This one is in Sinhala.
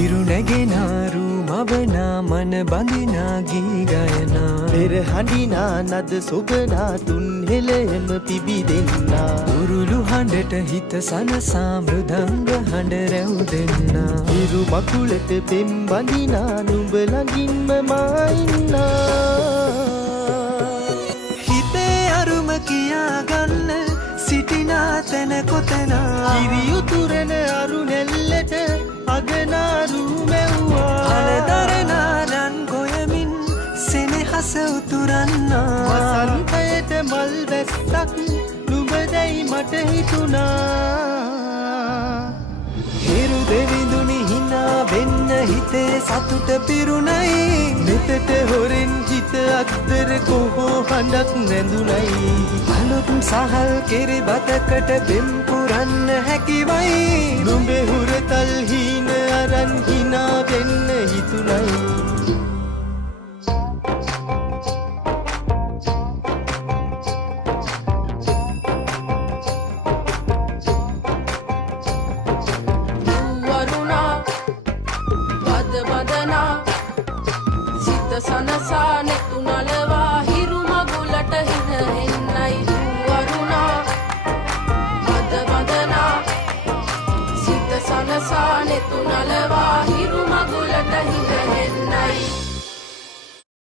හිරුනැගෙනාරු මවනා මන බඳිනා ගී ගයනා පෙර හඬිනා නද සොබනා තුන් හෙළයම පිබිදෙන්නා උරුළු හඬට හිත සනසා මෘදංග හඬ රැව් දෙන්නා හිරු මකුලට පෙම් බඳිනා නුඹ ළඟින්ම මා ඉන්නා හිතේ අරුම කියාගන්න සිටිනා තැන කොතනා කිරියුතුරන අරු නැල්ලට අගනාරු මැව්වා අලදරනාරන් ගොයමින් සෙනෙහස උතුරන්නා වසන්තයට මල් වැස්සක් නුඹදැයි මට හිතුණා හිරු දෙවිඳුනි හිනා වෙන්න හිතේ සතුට පිරුණයි මෙතට හොරෙන් හිත අක්දර කොහෝ හඬක් නැඳුනයි අලුත් සහල් කෙරි බතකට බෙම් පුරන්න හැකිවයි නුඹේ හුරතල් හීන අරන් හිනා වෙන්න හිතුණයි